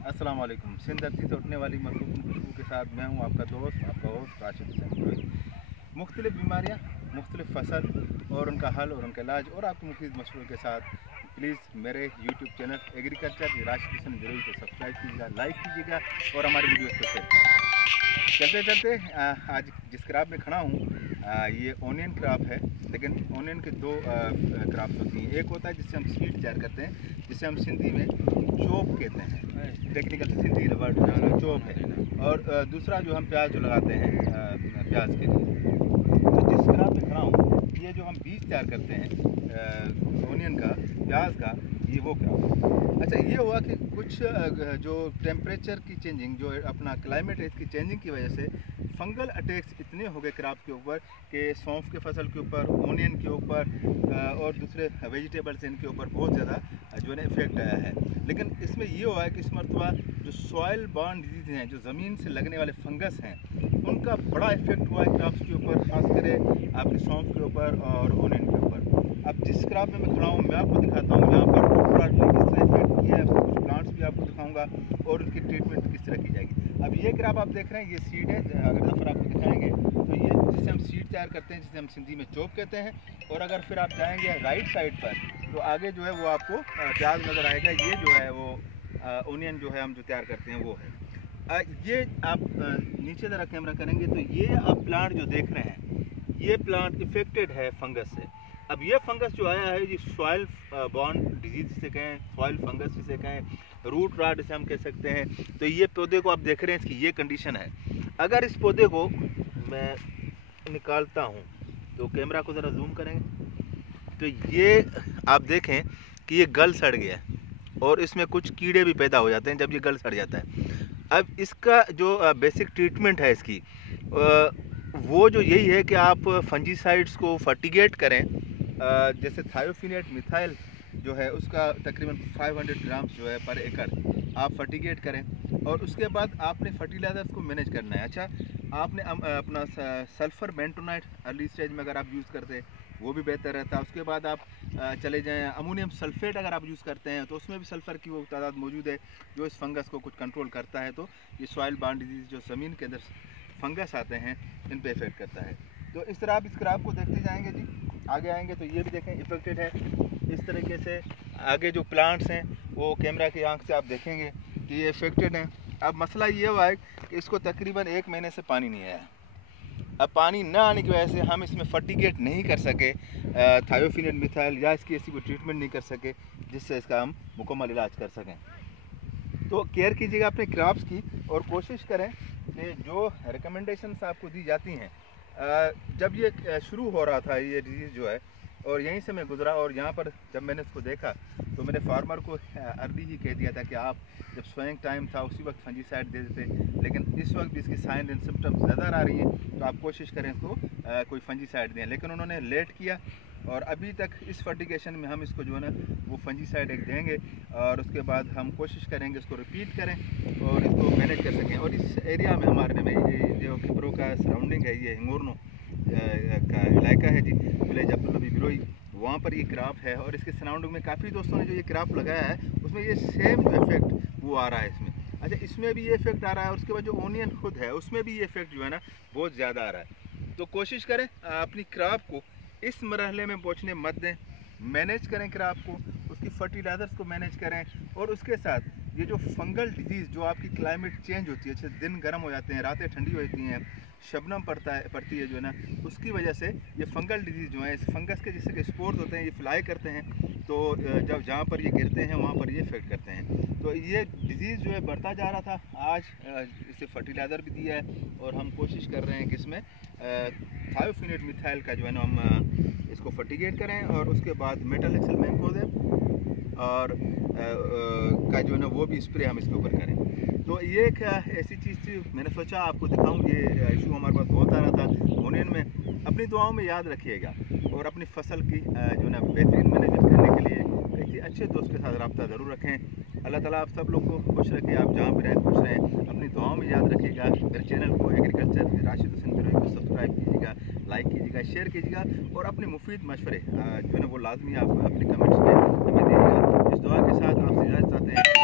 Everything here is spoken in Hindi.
अस्सलाम वालेकुम। सिंध धरती से उठने वाली मखलूक खुशबू के साथ मैं हूँ आपका दोस्त, आपका होस्ट राशिद हुसैन। मुख्तलिफ बीमारियाँ, मुख्तलिफ फसल और उनका हल और उनका इलाज और आपके मुफीद मशवरों के साथ प्लीज़ मेरे YouTube channel agriculture Rashid Hussain को सब्सक्राइब कीजिएगा, लाइक कीजिएगा और हमारी वीडियो को शेयर कीजिएगा। चलते चलते आज जिस क्रॉप में खड़ा हूँ ये ओनियन क्रॉप है, लेकिन ओनियन के दो क्रॉप्स होती हैं। एक होता है जिससे हम सीड तैयार करते हैं, जिसे हम सिंधी में चोप कहते हैं, टेक्निकल सिंधी वर्ड चोप है। और दूसरा जो हम प्याज जो लगाते हैं प्याज के लिए। तो जिस क्रॉप में खड़ा हूँ ये जो हम बीज तैयार करते हैं ओनियन का, प्याज का, ये वो क्रॉप। अच्छा, ये हुआ कि कुछ जो टेम्परेचर की चेंजिंग, जो अपना क्लाइमेट है, इसकी चेंजिंग की वजह से फंगल अटैक्स इतने हो गए क्रॉप के ऊपर कि सौंफ के फसल के ऊपर, ओनियन के ऊपर और दूसरे वेजिटेबल्स इनके ऊपर बहुत ज़्यादा जो है इफेक्ट आया है। लेकिन इसमें ये हुआ है कि इस मरतबा जो सॉइल बॉर्न डिजीज़ हैं, जो ज़मीन से लगने वाले फंगस हैं, उनका बड़ा इफेक्ट हुआ है क्रॉप्स के ऊपर, खासकर आपके सौंफ के ऊपर और ओनियन के ऊपर। अब जिस क्रॉप में मैं खड़ा हूँ मैं आपको दिखाता हूँ यहाँ पर किस तरह इफेक्ट किया है, उसके कुछ प्लांट्स भी आपको दिखाऊंगा और उनकी ट्रीटमेंट किस तरह की जाएगी। अब ये क्रॉप आप देख रहे हैं, ये सीड है, अगर जफर आपको दिखाएंगे तो ये जिसे हम सीड तैयार करते हैं, जिसे हम सिंधी में चोप कहते हैं। और अगर फिर आप जाएंगे राइट साइड पर तो आगे जो है वो आपको प्याज नज़र आएगा। ये जो है वो ओनियन जो है हम जो तैयार करते हैं वो है। ये आप नीचे ज़रा कैमरा करेंगे तो ये आप प्लांट जो देख रहे हैं, ये प्लांट इफेक्टेड है फंगस से। अब ये फंगस जो आया है, ये सॉइल बॉर्न डिजीज जिसे कहें, सॉइल फंगस जिसे कहें, रूट रॉट जिसे हम कह सकते हैं। तो ये पौधे को आप देख रहे हैं, इसकी ये कंडीशन है। अगर इस पौधे को मैं निकालता हूँ तो कैमरा को ज़रा जूम करेंगे तो ये आप देखें कि ये गल सड़ गया है और इसमें कुछ कीड़े भी पैदा हो जाते हैं जब ये गल सड़ जाता है। अब इसका जो बेसिक ट्रीटमेंट है इसकी वो जो यही है कि आप फंजीसाइड्स को फर्टिगेट करें। जैसे थायोफिनेट मिथाइल जो है उसका तकरीबन 500 ग्राम्स जो है पर एकड़ आप फर्टिगेट करें। और उसके बाद आपने फर्टिलाइज़र्स को मैनेज करना है। अच्छा, आपने अपना सल्फ़र बेंटोनाइट अर्ली स्टेज में अगर आप यूज़ करते हैं वो भी बेहतर रहता है। उसके बाद आप चले जाएं, अमोनियम सल्फेट अगर आप यूज़ करते हैं तो उसमें भी सल्फ़र की वो तादाद मौजूद है जो इस फंगस को कुछ कंट्रोल करता है। तो ये सॉइल बॉर्न डिजीज़ जो ज़मीन के अंदर फंगस आते हैं इन पे इफेक्ट करता है। तो इस तरह आप इस क्रॉप को देखते जाएंगे जी, आगे आएंगे तो ये भी देखें इफेक्टेड है। इस तरीके से आगे जो प्लांट्स हैं वो कैमरा की आंख से आप देखेंगे कि ये इफेक्टेड हैं। अब मसला ये हुआ है कि इसको तकरीबन 1 महीने से पानी नहीं आया। अब पानी न आने की वजह से हम इसमें फर्टिगेट नहीं कर सके, थायोफिनेट मिथाइल या इसकी ऐसी कोई ट्रीटमेंट नहीं कर सके जिससे इसका हम मुकम्मल इलाज कर सकें। तो केयर कीजिएगा अपने क्रॉप्स की और कोशिश करें कि जो रिकमेंडेशंस आपको दी जाती हैं, जब ये शुरू हो रहा था ये डिजीज़ जो है, और यहीं से मैं गुजरा और यहाँ पर जब मैंने इसको देखा तो मैंने फार्मर को अर्ली ही कह दिया था कि आप जब स्वेइंग टाइम था उसी वक्त फंजीसाइड दे देते, लेकिन इस वक्त भी इसकी साइन एंड सिम्टम्स नज़र आ रही हैं तो आप कोशिश करें इसको कोई फंजीसाइड दें। लेकिन उन्होंने लेट किया और अभी तक इस फर्टिगेशन में हम इसको जो है ना वो फंजीसाइड एक देंगे और उसके बाद हम कोशिश करेंगे इसको रिपीट करें और इसको मैनेज कर सकें। और इस एरिया में हमारे में जो खिपरों का सराउंडिंग है, ये हिंगोरनो का इलाका है जी, विलेज अब्दुल नबी बिरोई, वहाँ पर ये क्रॉप है। और इसके सराउंडिंग में काफ़ी दोस्तों ने जो ये क्रॉप लगाया है उसमें ये सेम जो इफेक्ट वो आ रहा है इसमें। अच्छा, इसमें भी ये इफेक्ट आ रहा है और उसके बाद जो ओनियन खुद है उसमें भी ये इफेक्ट जो है ना बहुत ज़्यादा आ रहा है। तो कोशिश करें अपनी क्रॉप को इस मरहले में पहुँचने मत दें, मैनेज करें क्रॉप को, उसकी फर्टिलाइज़र्स को मैनेज करें। और उसके साथ ये जो फंगल डिजीज़ जो आपकी क्लाइमेट चेंज होती है, जैसे दिन गर्म हो जाते हैं, रातें ठंडी होती हैं, शबनम पड़ती है जो है ना, उसकी वजह से ये फंगल डिजीज़ जो है, इस फंगस के जैसे कि स्पोर्स होते हैं, ये फ्लाई करते हैं तो जब जहाँ पर ये गिरते हैं वहाँ पर ये इफेक्ट करते हैं। तो ये डिजीज़ जो है बढ़ता जा रहा था, आज इसे फर्टिलाइज़र भी दिया है और हम कोशिश कर रहे हैं कि इसमें थायोफिनेट मिथाइल का जो है ना हम इसको फर्टिगेट करें और उसके बाद मेटल एक्सेल मैंकोजेब और का जो है ना वो भी स्प्रे हम इसके ऊपर करें। तो ये एक ऐसी चीज़ थी, मैंने सोचा आपको दिखाऊं। ये इशू हमारे पास बहुत आ रहा था ओनियन में। अपनी दुआओं में याद रखिएगा और अपनी फसल की जो है ना बेहतरीन मैनेजमेंट करने के लिए किसी अच्छे दोस्त के साथ रब्ता ज़रूर रखें। अल्लाह ताला आप सब लोग को खुश रखे, आप जहाँ भी रहें खुश रहें। अपनी दुआओं में याद रखिएगा। मेरे चैनल को एग्रीकल्चर राशिद हुसैन को सब्सक्राइब कीजिएगा, लाइक कीजिएगा, शेयर कीजिएगा और अपने मुफीद मशवरे जो है ना वो लाजमी आप अपने कमेंट्स में हमें दीजिएगा। इस दुआ के साथ आपसे इजाज़त चाहते हैं।